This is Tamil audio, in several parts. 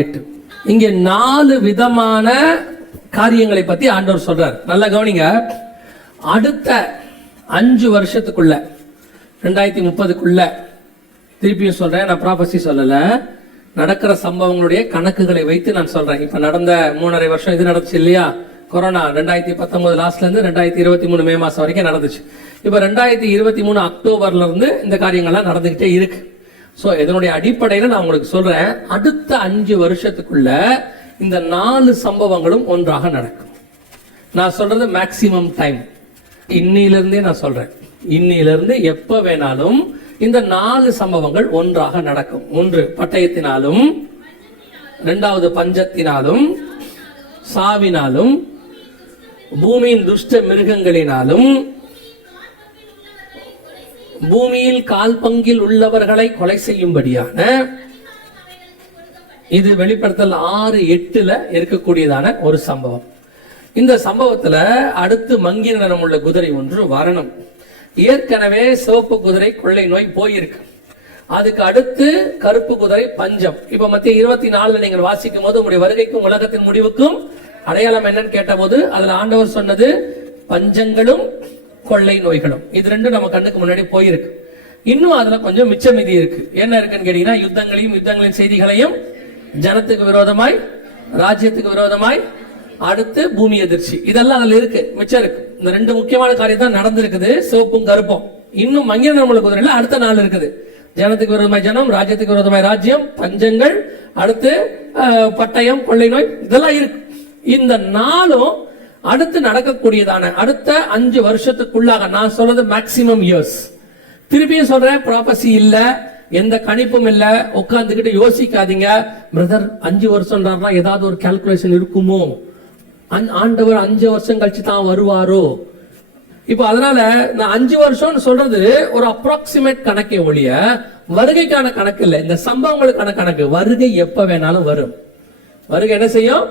8. இங்கே 4 விதமான காரியங்களை பத்தி ஆண்டவர் சொல்றார். நல்லா கவனிங்க. அடுத்த 5 வருஷத்துக்குள்ள 2030க்குள்ள, திருப்பியும் சொல்றேன், நான் ப்ராபசி சொல்லல, நடக்கிற சம்பவங்களுடைய கணக்குகளை வைத்து நான் சொல்றேன். இப்ப நடந்த 3.5 வருஷம் இது நடந்துச்சு இல்லையா? கொரோனா 2019 லாஸ்ட்ல இருந்து 2023 மே மாசம் வரைக்கும் நடந்துச்சு. இப்ப 2023 அக்டோபர்ல இருந்து இந்த காரியங்கள்லாம் நடந்துகிட்டே இருக்கு. சோ இதனுடைய அடிப்படையில நான் உங்களுக்கு சொல்றேன், அடுத்த 5 வருஷத்துக்குள்ள இந்த 4 சம்பவங்களும் ஒன்றாக நடக்கும். நான் சொல்றது மேக்சிமம் டைம். இன்னிலிருந்தே நான் சொல்றேன், இன்னிலிருந்து எப்ப வேணாலும் இந்த 4 சம்பவங்கள் ஒன்றாக நடக்கும். ஒன்று பட்டயத்தினாலும், 2வது பஞ்சத்தினாலும், சாவினாலும், பூமியின் துஷ்ட மிருகங்களினாலும், பூமியில் கால் பங்கில் உள்ளவர்களை கொலை செய்யும்படியான, இது வெளிப்படுத்தல் 6:8 இருக்கக்கூடியதான ஒரு சம்பவம். இந்த சம்பவத்துல அடுத்து மங்கின நிறம் உள்ள குதிரை ஒன்று வரணும். ஏற்கனவே சிவப்பு குதிரை கொள்ளை நோய் போயிருக்கு. அதுக்கு அடுத்து கருப்பு குதிரை பஞ்சம். இப்ப மத்திய 24 நீங்கள் வாசிக்கும் போது உங்களுடைய வருகைக்கும் உலகத்தின் முடிவுக்கும் அடையாளம் என்னன்னு கேட்ட போது அதுல ஆண்டவர் சொன்னது பஞ்சங்களும் கொள்ளை நோய்களும். இது ரெண்டும் நம்ம கண்ணுக்கு முன்னாடி போயிருக்கு. இன்னும் அதுல கொஞ்சம் மிச்ச மீதி இருக்கு. என்ன இருக்குன்னு கேட்டீங்கன்னா, யுத்தங்களையும் யுத்தங்களின் செய்திகளையும், ஜனத்துக்கு விரோதமாய், ராஜ்யத்துக்கு விரோதமாய், அடுத்து பூமி எதிர்ச்சி, இதெல்லாம் அதுல இருக்கு, மிச்சம் இருக்கு. இந்த 2 முக்கியமான காரியம் தான் நடந்திருக்குது, சிவப்பும் கருப்பும். இன்னும் மங்கின நிறமுள்ள குதிரையில அடுத்த 4 இருக்குது. ஜனத்துக்கு விரோதமாய் ஜனம், ராஜ்யத்துக்கு விரோதமாய் ராஜ்யம், பஞ்சங்கள், அடுத்து பட்டயம், கொள்ளை நோய், இதெல்லாம் இருக்கு. இந்த 4ம் அடுத்து நடக்கக்கூடியதான அடுத்த 5 வருஷத்துக்குள்ளாக, நான் சொல்றது மேக்சிமம் இயர்ஸ். திருப்பியும் சொல்றேன், ப்ராபசி இல்ல, எந்த கணிப்பும் இல்ல. உட்கார்ந்துகிட்டு யோசிக்காதீங்க, பிரதர் 5 வருஷம் ஏதாவது ஒரு கால்குலேஷன் இருக்குமோ, ஆண்டவர் 5 வருஷம் கழிச்சு தான் வருவாரோ. இப்ப அதனால நான் 5 வருஷம் சொல்றது ஒரு அப்ராக்சிமேட் கணக்கே ஒழிய வருகைக்கான கணக்கு இல்ல. இந்த சம்பவங்களுக்கான கணக்கு. வருகை எப்ப வேணாலும் வரும். வருகை என்ன செய்யும்?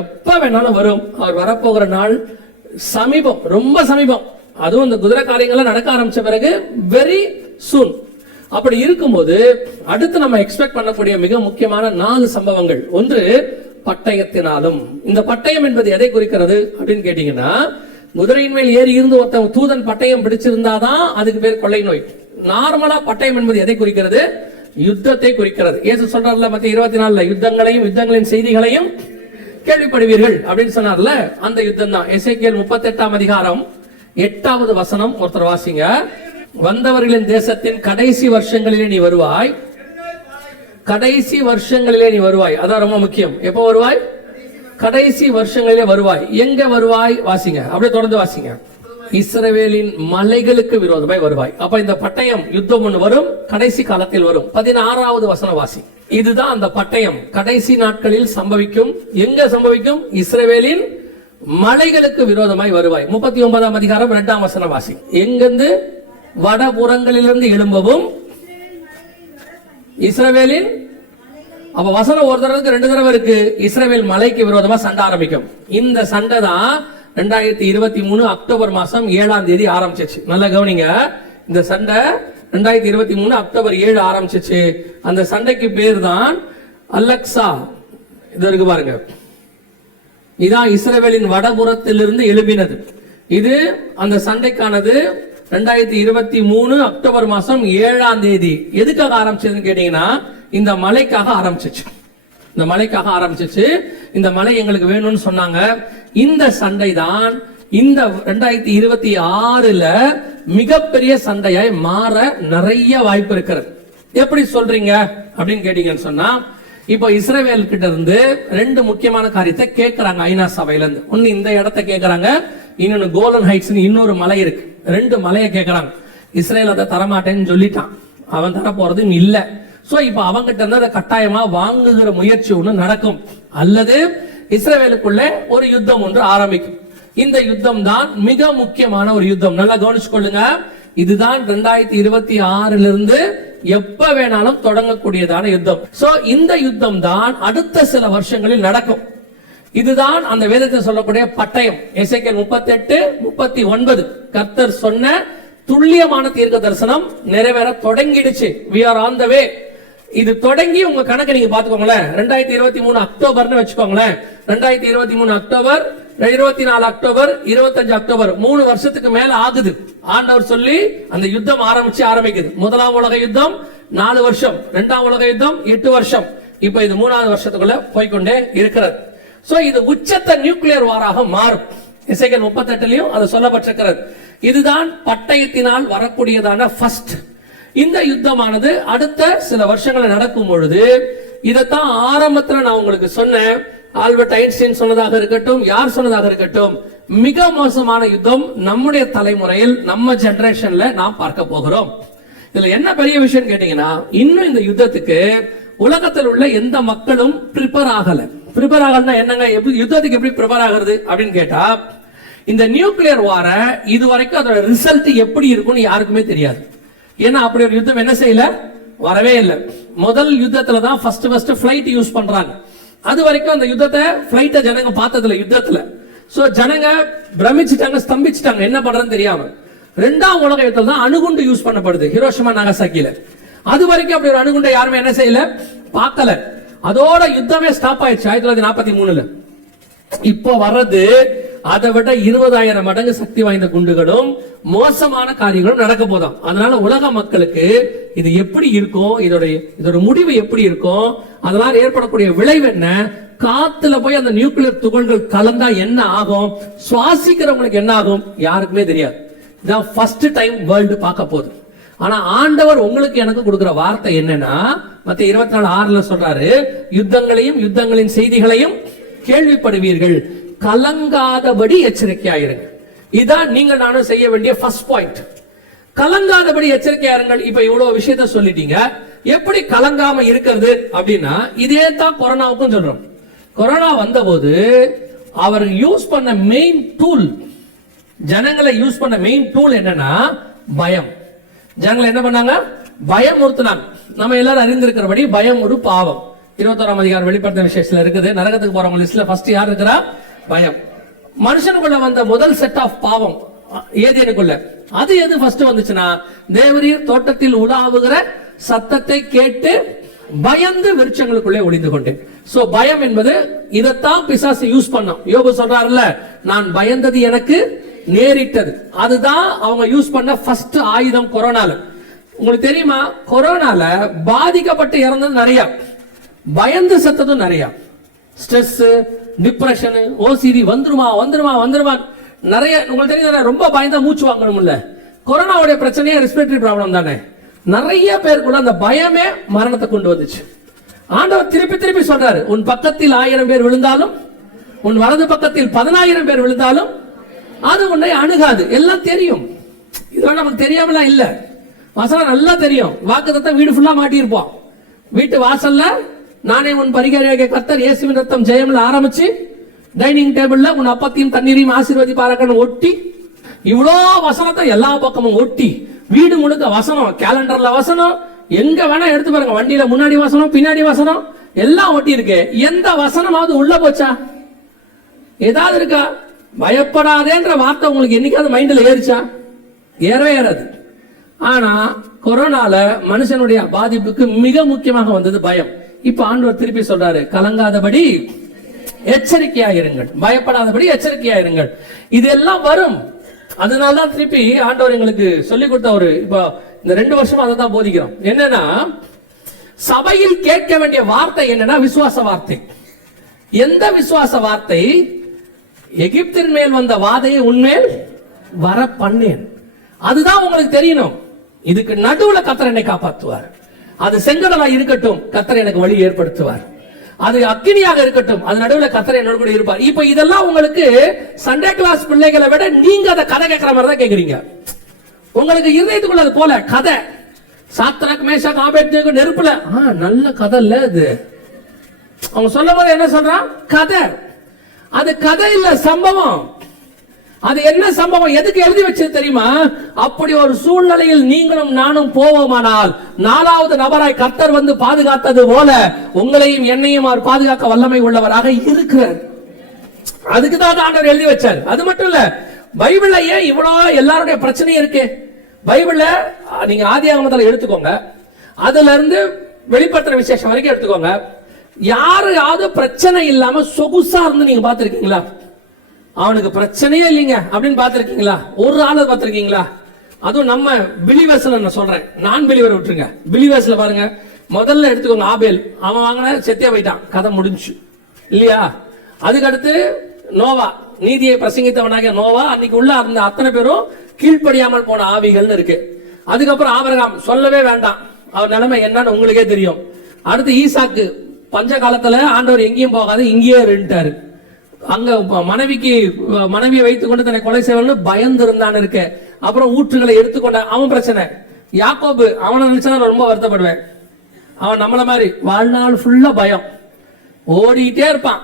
எப்ப வேணாலும் வரும். அவர் வரப்போகிற நாள் சமீபம், ரொம்ப சமீபம். அதுவும் இந்த குதிரை காரியங்கள்லாம் நடக்க ஆரம்பிச்ச பிறகு வெரி சூன். அப்படி இருக்கும்போது அடுத்து நம்ம எக்ஸ்பெக்ட் பண்ணக்கூடிய மிக முக்கியமான 4 சம்பவங்கள். ஒன்று பட்டயத்தினாலும். இந்த பட்டயம் என்பது எதை குறிக்கிறது அப்படின்னு கேட்டீங்கன்னா, குதிரையின் மேல் ஏறி இருந்து ஒருத்தன் தூதன் பட்டயம் பிடிச்சிருந்தாதான் அதுக்கு பேர் கொள்ளை நோய். நார்மலா பட்டயம் என்பது எதை குறிக்கிறது? யுத்தத்தை குறிக்கிறது. இயேசு சொல்றாருல மத்திய 24 யுத்தங்களையும் யுத்தங்களின் செய்திகளையும் கேள்விப்படுவீர்கள் அப்படின்னு சொன்னார்ல, அந்த யுத்தம் தான். எசேக்கியேல் 38ஆம் அதிகாரம் 8வது வசனம் ஒருத்தர் வாசிங்க. வந்தவர்களின் தேசத்தின் கடைசி வருஷங்களிலே நீ வருவாய். கடைசி வருஷங்களிலே நீ வருவாய். அதான் ரொம்ப முக்கியம். எப்போ வருவாய்? கடைசி வருஷங்களிலே வருவாய். எங்க வருவாய்? வாசிங்க, அப்படியே தொடர்ந்து வாசிங்க. இஸ்ரவேலின் மலைகளுக்கு விரோதமாய் வருவாய். அப்ப இந்த பட்டயம் யுத்தம் ஒன்று வரும், கடைசி காலத்தில் வரும். 16வது வசனம் வாசி. இதுதான் அந்த பட்டயம் கடைசி நாட்களில் சம்பவிக்கும். எங்க சம்பவிக்கும்? இஸ்ரவேலின் மலைகளுக்கு விரோதமாய் வருவாய். 39ஆம் அதிகாரம் 2ஆம் வசனம் வாசி. எங்கிருந்து? வடபுறங்களிலிருந்து எழும்பவும் இஸ்ரவேலின், அப்ப வசனம் ஒரு தடவைக்கு 2 தடவை இருக்கு. இஸ்ரவேல் மலைக்கு விரோதமா சண்டை ஆரம்பிக்கும். இந்த சண்டை தான் 2023 அக்டோபர் மாசம் 7ஆம் தேதி ஆரம்பிச்சிச்சு. நல்லா கவனிங்க. இந்த சண்டை 2023 அக்டோபர் 7 ஆரம்பிச்சிச்சு. அந்த சண்டைக்கு பேர் தான் அலெக்சா. இது இருக்கு பாருங்க. இதான் இஸ்ரவேலின் வடபுறத்திலிருந்து எழுப்பினது. இது அந்த சண்டைக்கானது 2023 அக்டோபர் மாசம் 7ஆம் தேதி. எதுக்காக ஆரம்பிச்சதுன்னு கேட்டீங்கன்னா, இந்த மலைக்காக ஆரம்பிச்சிச்சு. இந்த மலைக்காக ஆரம்பிச்சிச்சு. இந்த மலை எங்களுக்கு வேணும்னு சொன்னாங்க. இந்த சண்டை தான் இந்த 2026ல மிகப்பெரிய சண்டையாய் மாற நிறைய வாய்ப்பு இருக்கிறது. எப்படி சொல்றீங்க அப்படின்னு கேட்டீங்கன்னு சொன்னா, இப்போ இஸ்ரவேல் கிட்ட இருந்து 2 முக்கியமான காரியத்தை கேட்கறாங்க ஐநா சபையில இருந்து. ஒன்னு இந்த இடத்தை கேட்கறாங்க, இன்னொன்னு கோலன் ஹைட்ஸ் இன்னொரு மலை இருக்கு. 2 மலையை கேட்கறாங்க. இஸ்ரேல் அதை தரமாட்டேன்னு சொல்லிட்டான், அவன் தர போறதும் இல்ல. சோ இப்ப அவங்கிட்ட இருந்து அதை கட்டாயமா வாங்குகிற முயற்சி ஒண்ணு நடக்கும், அல்லது இஸ்ரவேலுக்குள்ள ஒரு யுத்தம் ஒன்று ஆரம்பிக்கும். இந்த யுத்தம் தான் மிக முக்கியமான ஒரு யுத்தம். நல்லா கவனிச்சு கொள்ளுங்க. இதுதான் 2026ல இருந்து எப்ப வேணாலும் தொடங்கக்கூடியதான யுத்தம். சோ இந்த யுத்தம் தான் அடுத்த சில வருஷங்களில் நடக்கும். இதுதான் அந்த வேதத்தை சொல்லக்கூடிய பட்டயம். எசேக்கியேல் 38:39 கர்த்தர் சொன்ன துல்லியமான தீர்க்க தரிசனம் நிறைவேற தொடங்கிடுச்சு. we are on the way. இது தொடங்கி உங்க கணக்கு நீங்க பாத்துக்கோங்களேன். 2023 அக்டோபர்னு வச்சுக்கோங்களேன். 2023 அக்டோபர், 24 அக்டோபர், 25 அக்டோபர், 3 வருஷத்துக்கு மேல ஆகுது. ஆண்டவர் சொல்லி அந்த யுத்தம் ஆரம்பிக்குது. முதலாம் உலக யுத்தம் 4 வருஷம், இரண்டாம் உலக யுத்தம் 8 வருஷம், இப்ப இது 3வது வருஷத்துக்குள்ள போய்கொண்டே இருக்கிறது. சோ இது உச்சத்த நியூக்ளியர் வாராக மாறும். எசேக்கியேல் 38லயும் அது சொல்லப்பட்டிருக்கிறது. இதுதான் பட்டயத்தினால் வரக்கூடியதான ஃபர்ஸ்ட். இந்த யுத்தமானது அடுத்த சில வருஷங்கள் நடக்கும் பொழுது, இதைத்தான் ஆரம்பத்தில் நான் உங்களுக்கு சொன்னேன். ஆல்பர்ட் ஐன்ஸ்டீன் சொன்னதாக இருக்கட்டும், யார் சொன்னதாக இருக்கட்டும், மிக மோசமான யுத்தம் நம்முடைய தலைமுறையில், நம்ம ஜெனரேஷன்ல நாம் பார்க்க போகிறோம். இதுல என்ன பெரிய விஷயம் கேட்டீங்கன்னா, இன்னும் இந்த யுத்தத்துக்கு உலகத்தில் உள்ள எந்த மக்களும் ப்ரிப்பேர் ஆகல. ப்ரிப்பேர் ஆகலன்னா என்னங்க, யுத்தத்துக்கு எப்படி ப்ரிப்பேர் ஆகிறது அப்படின்னு கேட்டா, இந்த நியூக்ளியர் வார இதுவரைக்கும் அதோட ரிசல்ட் எப்படி இருக்கும்னு யாருக்குமே தெரியாது. ஏன்னா அப்படி ஒரு யுத்தம் என்ன செய்யல, வரவே இல்லை. முதல் யுத்தத்துல தான் ஃபர்ஸ்ட் ஃபிளைட் யூஸ் பண்றாங்க. அது வரைக்கும் அந்த யுத்தத்தை ஃபிளைட்டை ஜனங்க பார்த்ததுல யுத்தத்துல. சோ ஜனங்க பிரமிச்சிட்டாங்க, ஸ்தம்பிச்சிட்டாங்க, என்ன பண்றதுன்னு தெரியாம. இரண்டாம் உலக யுத்தத்துல தான் அணுகுண்டு யூஸ் பண்ணப்படுது, ஹிரோஷிமா நாகசாக்கில. அது வரைக்கும் அப்படி ஒரு அணுகுண்டை யாருமே என்ன செய்யல, பார்க்கல. அதோட யுத்தமே ஸ்டாப் ஆயிடுச்சு 1943. இப்போ வர்றது அதை விட 20,000 மடங்கு சக்தி வாய்ந்த குண்டுகளும் மோசமான காரியங்களும் நடக்க போதும். அதனால உலக மக்களுக்கு இது எப்படி இருக்கும், இதோட முடிவு எப்படி இருக்கும், அதனால ஏற்படக்கூடிய விளைவு என்ன, காத்துல போய் அந்த நியூக்ளியர் துகள்கள் கலந்தா என்ன ஆகும், சுவாசிக்கிறவங்களுக்கு என்ன ஆகும், யாருக்குமே தெரியாது. இதான் ஃபர்ஸ்ட் டைம் வேர்ல்டு பார்க்க போகுது. ஆனா ஆண்டவர் உங்களுக்கு எனக்கு கொடுக்கிற வார்த்தை என்னன்னா, மத்தேயு 24:6 சொல்றாரு, யுத்தங்களையும் யுத்தங்களின் செய்திகளையும் கேள்விப்படுவீர்கள், கலங்காதபடி எச்சரிக்கையாயிருங்க. இதான் நீங்கள் நானும் செய்ய வேண்டிய ஃபர்ஸ்ட் பாயிண்ட். கலங்காதபடி எச்சரிக்கையாருங்கள். இப்ப இவ்வளவு விஷயத்த சொல்லிட்டீங்க, எப்படி கலங்காம இருக்கிறது அப்படின்னா, இதே தான் கொரோனாவுக்கும் சொல்றோம். கொரோனா வந்த போது அவர் யூஸ் பண்ண மெயின் டூல், ஜனங்களை யூஸ் பண்ண மெயின் டூல் என்னன்னா பயம். ஜனங்களை என்ன பண்ணாங்க, பயமுறுத்தினாங்க. நம்ம எல்லாரும் அறிந்திருக்கிறபடி பயம் ஒரு பாவம். 21ஆம் அதிகாரம் வெளிப்படுத்தின விசேஷத்துல இருக்குது. நரகத்துக்கு போறவங்க லிஸ்ட்ல ஃபர்ஸ்ட் யார் இருக்கிறா, பயம். மனுஷனுக்குள்ள வந்த முதல் செட் ஆஃப் பாவம் ஏதேனுக்குள்ள, அது எது ஃபர்ஸ்ட் வந்துச்சுன்னா, தேவரீர் தோட்டத்தில் உலாவுகிற சத்தத்தை கேட்டு பயந்து விருட்சங்களுக்குள்ளே ஒளிந்து கொண்டேன். சோ பயம் என்பது இதைத்தான் பிசாசு யூஸ் பண்ணோம். யோபு சொல்றாருல்ல, நான் பயந்தது எனக்கு நேரிட்டது. அதுதான் அவங்க யூஸ் பண்ண ஃபர்ஸ்ட் ஆயுதம் கொரோனால. உங்களுக்கு தெரியுமா, கொரோனால பாதிக்கப்பட்டு இறந்தது நிறைய, பயந்து செத்ததும் நிறைய. ஸ்ட்ரெஸ், டிப்ரெஷன், ஓசிடி வந்துருமா நிறைய. உங்களுக்கு தெரியும், ரொம்ப பயந்தா மூச்சு வாங்கணும்ல. கொரோனாவுடைய பிரச்சனையே ரெஸ்பிரேட்டரி ப்ராப்ளம் தானே. நிறைய பேர் கூட அந்த பயமே மரணத்தை கொண்டு வந்துச்சு. ஆண்டவர் திருப்பி சொல்றாரு, உன் பக்கத்தில் 1000 பேர் விழுந்தாலும், உன் வலது பக்கத்தில் 10,000 பேர் விழுந்தாலும் அது உன்னை அணுகாது. எல்லாம் தெரியும், இதெல்லாம் நமக்கு தெரியாமலாம் இல்ல. வசனம் நல்லா தெரியும். வாக்குத்தத்தம் வீடு ஃபுல்லா மாட்டியிருப்போம். வீட்டு வாசல்ல நானே உன் பரிகாரியாக கர்த்தர் இயேசுவின் ரத்தம் ஜெயம்ல ஆரம்பிச்சு, டைனிங் டேபிள்ல உன் அப்பத்தையும் தண்ணீரையும் ஆசீர்வதிப்பாரக்கன்னு ஒட்டி, இவ்வளோ வசனத்தை எல்லா பக்கமும் ஒட்டி, வீடு முழுக்க வசனம், கேலண்டர்ல வசனம், எங்க வேணா எடுத்து பாருங்க, வண்டியில முன்னாடி வசனம், பின்னாடி வசனம், எல்லாம் ஒட்டி இருக்கு. எந்த வசனமாவது உள்ள போச்சா? ஏதாவது இருக்கா? பயப்படாதேன்ற வார்த்தை உங்களுக்கு என்னைக்காவது மைண்ட்ல ஏறிச்சா? ஏறவே ஏறாது. ஆனா கொரோனால மனுஷனுடைய பாதிப்புக்கு மிக முக்கியமாக வந்தது பயம். இப்ப ஆண்டவர் திருப்பி சொல்றாரு, கலங்காதபடி எச்சரிக்கையாயிருங்கள், பயப்படாதபடி எச்சரிக்கையாயிருங்கள். இதெல்லாம் வரும். அதனாலதான் திருப்பி ஆண்டவர் எங்களுக்கு சொல்லிக் கொடுத்த ஒரு, இப்ப இந்த 2 வருஷமா அதை தான் போதிக்கிறோம். என்னன்னா, சபையில் கேட்க வேண்டிய வார்த்தை என்னன்னா விசுவாச வார்த்தை. எந்த விசுவாச வார்த்தை? எகிப்தின் மேல் வந்த வாதையை உன்மேல் வர பண்ணேன். அதுதான் உங்களுக்கு தெரியணும். இதுக்கு நடுவுல கர்த்தர் என்னை காப்பாற்றுவார். அது செங்கடலா இருக்கட்டும், கர்த்தர் எனக்கு வழி ஏற்படுத்துவார். அது அக்கினியாக இருக்கட்டும், அது நடுவுல கர்த்தர் என்னோட கூட இருப்பார். இப்ப இதெல்லாம் உங்களுக்கு சண்டே கிளாஸ் பிள்ளைகளை விட நீங்க அதை கதை கேட்கிற மாதிரி தான் கேக்குறீங்க. உங்களுக்கு இருதயத்துக்குள்ள அது போல கதை. சாத்ராக் மேஷாக் ஆபேத்நேகோ நெருப்புல, நல்ல கதை இல்ல அது. அவங்க சொல்லும் போது என்ன சொல்றான்? கதை. அது கதை இல்ல, சம்பவம். அது என்ன சம்பவம்? எதுக்கு எழுதி வச்சது தெரியுமா? அப்படி ஒரு சூழ்நிலையில் நீங்களும் நானும் போவோமானால், 4வது நபராய் கர்த்தர் வந்து பாதுகாத்தது போல உங்களையும் என்னையும் அவர் பாதுகாக்க வல்லமை உள்ளவராக இருக்கிறார். அதுக்குதான் ஆண்டவர் எழுதி வச்சார். அது மட்டும் இல்ல, பைபிள்ல ஏன் இவ்வளவு எல்லாருடைய பிரச்சனையும் இருக்கு? பைபிள்ல நீங்க ஆதியாகமத்துல எடுத்துக்கோங்க, அதுல இருந்து வெளிப்படுத்துற விசேஷம் வரைக்கும் எடுத்துக்கோங்க. யாரையாவது பிரச்சனை இல்லாம சொகுசா இருந்து நீங்க பாத்திருக்கீங்களா? அவனுக்கு பிரச்சனையே இல்லைங்க அப்படின்னு பாத்திருக்கீங்களா? ஒரு ஆளை பாத்திருக்கீங்களா? அதுவும் நம்ம பிலிவர்ஸ்ல நான் சொல்றேன், நான் பிலிவர் விட்டுருங்க. பிலிவர்ஸ்ல பாருங்க, முதல்ல எடுத்துக்கோங்க ஆபேல். அவன் வாங்கின செத்தியா போயிட்டான், கதை முடிஞ்சு இல்லையா? அதுக்கடுத்து நோவா, நீதியை பிரசங்கித்தவனாக நோவா, அன்னைக்கு உள்ள அந்த அத்தனை பேரும் கீழ்ப்படியாமல் போன ஆவிகள்னு இருக்கு. அதுக்கப்புறம் ஆபிரகாம் சொல்லவே வேண்டாம், அவர் நிலைமை என்னன்னு உங்களுக்கே தெரியும். அடுத்து ஈசாக்கு, பஞ்ச காலத்துல ஆண்டவர் எங்கேயும் போகாது இங்கேயே இருந்துட்டாரு. அங்க மனைவியை வைத்துக் கொண்டு தன்னை கொலை செய்வன்னு பயந்து இருந்தான்னு இருக்கு. அப்புறம் ஊற்றுகளை எடுத்துக்கொண்ட அவன் பிரச்சனை. யாக்கோபு, அவனை நினைச்சா ரொம்ப வருத்தப்படுவேன். அவன் நம்மள மாதிரி வாழ்நாள் ஃபுல்லா பயம், ஓடிட்டே இருப்பான்.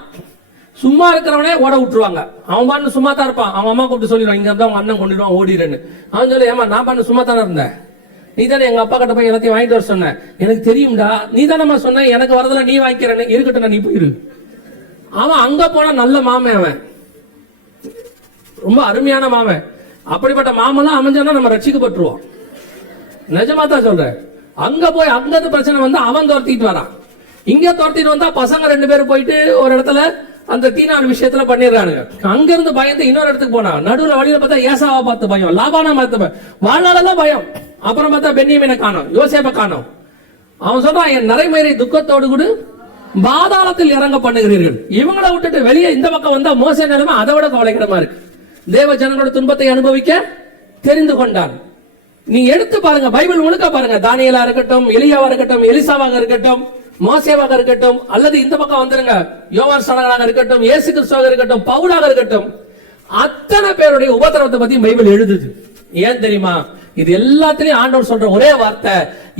சும்மா இருக்கிறவனே ஓட விட்டுருவாங்க. அவன் பாட்டு சும்மா தான் இருப்பான். அவன் அம்மா கூப்பிட்டு சொல்லிடுவான், இங்க இருந்தா அவன் அண்ணன் கொண்டுடுவான் ஓடிடுன்னு. அவன் சொல்லி, ஏமா நான் பாட்டு சும்மா தானே இருந்தேன், நீ தானே எங்க அப்பா கிட்ட போய் எல்லாத்தையும் வாங்கிட்டு வர சொன்ன, எனக்கு தெரியும்டா, நீ தானே சொன்ன எனக்கு வரதுல நீ வாங்கிக்கிறேன்னு, இருக்கட்டும் நீ போயிரு. அவன் அங்க போனா நல்ல மாமன், அவன் ரொம்ப அருமையான மாமன். அப்படிப்பட்ட மாமெல்லாம் அமைஞ்சானா நம்ம ரட்சிக்கப்பட்டுருவோம். நிஜமா தான் சொல்றேன். அங்க போய் அங்க பிரச்சனை வந்து அவன் துரத்திட்டு வரான். இங்க துரத்திட்டு வந்தா பசங்க 2 பேரும் போயிட்டு ஒரு இடத்துல அந்த தீனான் விஷயத்துல பண்ணிடுறானுங்க. அங்க இருந்து பயந்து இன்னொரு இடத்துக்கு போனா, நடுவுல வழியில பார்த்தா ஏசாவா பார்த்து பயம், லாபானா பார்த்து பயம், வாழ்நாளெல்லாம் பயம். அப்புறம் பார்த்தா பென்யமீனை காணோம், யோசேப்பை காணோம். அவன் சொல்றான், என் நரைமேரை துக்கத்தோடு கூட பாதாளத்தில் இறங்க பண்ணுகிறீர்கள். இவங்களை விட்டுட்டு வெளியே இந்த பக்கம் வந்தா மோச நிலைமை அதை விட கவலைக்கிடமா இருக்கு. தேவ ஜனங்களோட துன்பத்தை அனுபவிக்க தெரிந்து கொண்டான். நீங்க எடுத்து பாருங்க, பைபிள் முழுக்க பாருங்க. தானியேலா இருக்கட்டும், எலியாவா இருக்கட்டும், எலிசாவாக இருக்கட்டும், மோசேவாக இருக்கட்டும், அல்லது இந்த பக்கம் வந்துருங்க யோவான் ஸ்நானகனாக இருக்கட்டும், இயேசு கிறிஸ்துவாக இருக்கட்டும், பவுலாக இருக்கட்டும், அத்தனை பேருடைய உபத்திரவத்தை பத்தி பைபிள் எழுதுது. ஏன் தெரியுமா? இது எல்லாத்திலையும் ஆண்டவர் சொல்ற ஒரே வார்த்தை,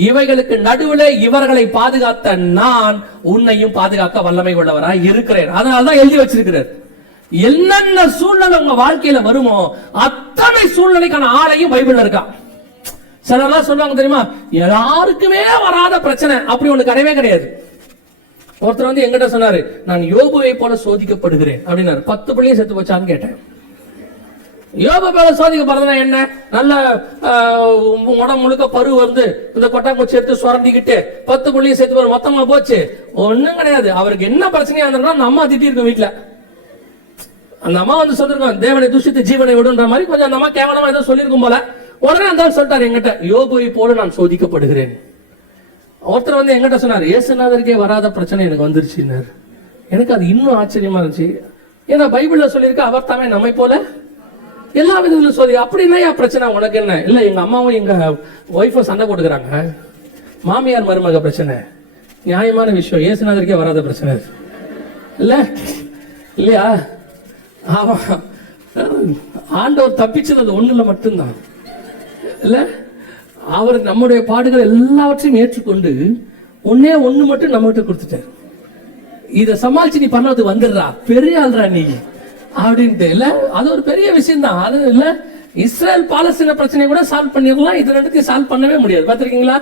இவைகளுக்கு நடுவில் இவர்களை பாதுகாத்த நான் உன்னையும் பாதுகாக்க வல்லமை உள்ளவராய் இருக்கிறேன். அதனாலதான் எழுதி வச்சிருக்கிறார். என்னென்ன சூழ்நிலை உங்க வாழ்க்கையில வருமோ அத்தனை சூழ்நிலைக்கான ஆளையும் பைபிள்ல இருக்கா. சிலர்லாம் சொல்லுவாங்க தெரியுமா, யாருக்குமே வராத பிரச்சனை அப்படி ஒண்ணு கிடையவே கிடையாது. ஒருத்தர் வந்து எங்கிட்ட சொன்னாரு, நான் யோபுவை போல சோதிக்கப்படுகிறேன் அப்படின்னாரு. 10 பிள்ளையும் செத்து போச்சான்னு கேட்டேன். யோபு போல சோதிக்கப்படுறதுனா என்ன? நல்ல உடம்பு முழுக்க பரு வந்து இந்த கொட்டாங்குச்சி எடுத்து சுரண்டிக்கிட்டு 10 பிள்ளையும் செத்து போற மொத்தமா போச்சு. ஒண்ணும் கிடையாது. அவருக்கு என்ன பிரச்சனையா இருந்தாலும் அந்த அம்மா திட்டி இருக்கும் வீட்டுல. அந்த அம்மா வந்து சொல்லிருக்கோம், தேவனை துஷித்து ஜீவனை விடுன்ற மாதிரி கொஞ்சம் அந்த அம்மா கேவலமா ஏதோ சொல்லிருக்கும் போல. உடனே அந்த சொல்லிட்டாரு எங்கிட்ட, யோபுவை போல நான் சோதிக்கப்படுகிறேன். ஒருத்தர் வந்து எங்கிட்ட சொன்னார், இயேசுநாதருக்கே வராத பிரச்சனை எனக்கு வந்துருச்சுன்னாரு. எனக்கு அது இன்னும் ஆச்சரியமா இருந்துச்சு. ஏன்னா பைபிள்ல சொல்லியிருக்க, அவர் தாமே நம்மை போல எல்லா விதத்திலும் சோதி. அப்படின்னா என் பிரச்சனை உனக்கு என்ன? இல்ல எங்க அம்மாவும் எங்க ஒய்ஃபும் சண்டை போட்டுக்கிறாங்க, மாமியார் மருமக பிரச்சனை. நியாயமான விஷயம், இயேசுநாதருக்கே வராத பிரச்சனை இல்ல இல்லையா? ஆமா, ஆண்டவர் தப்பிச்சது ஒண்ணுல மட்டும்தான் இல்ல. அவர் நம்முடைய பாடுகள் எல்லாவற்றையும் ஏற்றுக்கொண்டு ஒண்ணு மட்டும் நம்ம கிட்ட கொடுத்துட்டார். இத சமாளிச்சு நீ பண்ணது வந்துடுறா, பெரிய ஆள்றா நீ அப்படின்ட்டு இல்ல. அது ஒரு பெரிய விஷயம் தான். அது இல்ல, இஸ்ரேல் பாலஸ்தீன பிரச்சனை கூட சால்வ் பண்ணிடலாம், இது ரெண்டுத்தையும் சால்வ் பண்ணவே முடியாது. பாத்திருக்கீங்களா?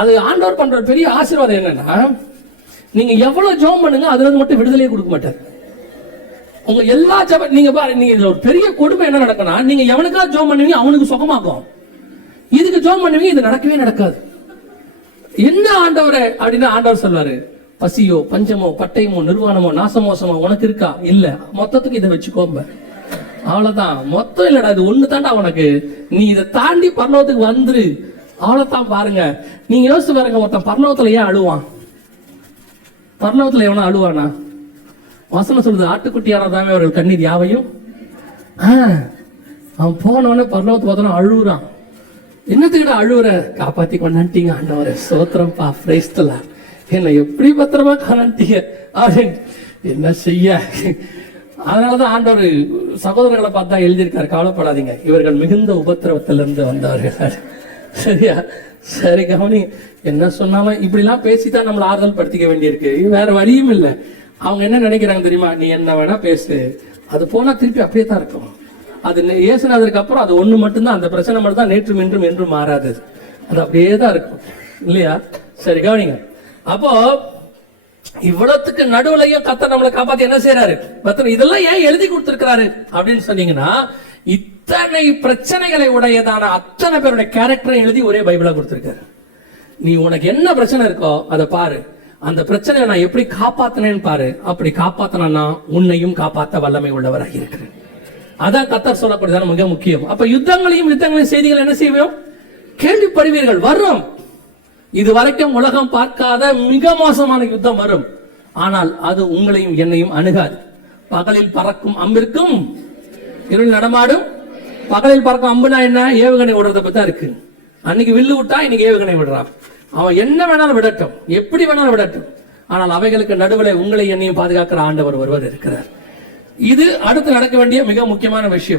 அது ஆண்டவர் பண்ற பெரிய ஆசீர்வாதம் என்னன்னா, நீங்க எவ்வளவு ஜெபம் பண்ணுங்க அதுல மட்டும் விடுதலையே கொடுக்க மாட்டார். உங்க எல்லா ஜெபம் நீங்க பாரு, நீங்க இதுல ஒரு பெரிய கொடுமை என்ன நடக்கும்னா, நீங்க எவனுக்கா ஜெபம் பண்ணுவீங்க அவனுக்கு சுகமாகும், இதுக்கு ஜெபம் பண்ணுவீங்க இது நடக்கவே நடக்காது. என்ன ஆண்டவரே அப்படின்னா ஆண்டவர் சொல்வாரு, பசியோ பஞ்சமோ பட்டயமோ நிர்வாணமோ நாசமோசமோ உனக்கு இருக்கா? இல்ல, மொத்தத்துக்கு இதை வச்சுக்கோம்ப. அவ்வளவுதான். மொத்தம் இல்லடா, இது ஒண்ணு தாண்டா உனக்கு. நீ இதை தாண்டி பரலோகத்துக்கு வந்துரு. அவ்வளவுதான். பாருங்க, நீங்க யோசிச்சு பாருங்க, ஒருத்தன் பரலோகத்துல ஏன் அழுவான்? பரலோகத்துல எவனா அழுவானா? வசனம் சொல்லுது, ஆட்டுக்குட்டியானதாமே அவர்கள் கண்ணீர் யாவையும். அவன் போனவனே பரலோகத்துக்கு பார்த்தோன்னா அழுகுறான். என்னத்துக்கிட்ட அழுவுற? காப்பாத்தி கொண்டாண்டீங்க ஆண்டவரே, சோத்திரம்பா, பிரைஸ்தலா, என்ன எப்படி பத்திரமா கொண்டாண்டீங்க அப்படின்னு. என்ன செய்ய? அதனாலதான் ஆண்டவர் சகோதரர்களை பார்த்தா எழுதியிருக்காரு, கவலைப்படாதீங்க, இவர்கள் மிகுந்த உபத்திரவத்திலிருந்து வந்தவர்கள். சரியா? சரி, கவனி. என்ன சொன்னாலும் இப்படிலாம் பேசித்தான் நம்மளை ஆறுதல் படுத்திக்க வேண்டியிருக்கு, வேற வழியும் இல்லை. அவங்க என்ன நினைக்கிறாங்க தெரியுமா? நீ என்ன வேணா பேசு, அது போனா திருப்பி அப்படியே தான் இருக்கும். அது ஏசுனதுக்கு அப்புறம் அது ஒண்ணு மட்டும்தான், அந்த பிரச்சனை மட்டும் தான் நேற்றும் இன்றும் என்றும் மாறாது, அது அப்படியே தான் இருக்கும் இல்லையா? சரி, கவனிங்க. அப்போ இவ்வளவுக்கு நடுவுலையும் கர்த்தர் நம்மளை காப்பாத்தி என்ன செய்யறாரு? இதெல்லாம் ஏன் எழுதி கொடுத்திருக்கிறாரு அப்படின்னு சொன்னீங்கன்னா, இத்தனை பிரச்சனைகளை உடையதான அத்தனை பேருடைய கேரக்டரை எழுதி ஒரே பைபிளா கொடுத்திருக்காரு. நீ உனக்கு என்ன பிரச்சனை இருக்கோ அதை பாரு, அந்த பிரச்சனையை நான் எப்படி காப்பாத்தினேன்னு பாரு. அப்படி காப்பாத்தினா உன்னையும் காப்பாத்த வல்லமை உள்ளவராக இருக்கிறேன். அதான் கர்த்தர் சொல்லக்கூடியதான மிக முக்கியம். அப்ப யுத்தங்களையும் செய்திகள் என்ன செய்வோம்? கேள்விப்படுவீர்கள், வரும். இது வரைக்கும் உலகம் பார்க்காத மிக மோசமான யுத்தம் வரும். ஆனால் அது உங்களையும் என்னையும் அணுகாது. பகலில் பறக்கும் அம்பிற்கும் இருள் நடமாடும். பகலில் பறக்கும் அம்புனா என்ன? ஏவுகணை விடுறத பத்தி இருக்கு. அன்னைக்கு வில்லு விட்டா இன்னைக்கு ஏவுகணை விடுறான். அவன் என்ன வேணாலும் விடட்டும், எப்படி வேணாலும் விடட்டும். ஆனால் அவைகளுக்கு நடுவில் உங்களை என்னையும் பாதுகாக்கிற ஆண்டவர் ஒருவர் இருக்கிறார். இது அடுத்து நடக்க வேண்டிய மிக முக்கியமான விஷயம்.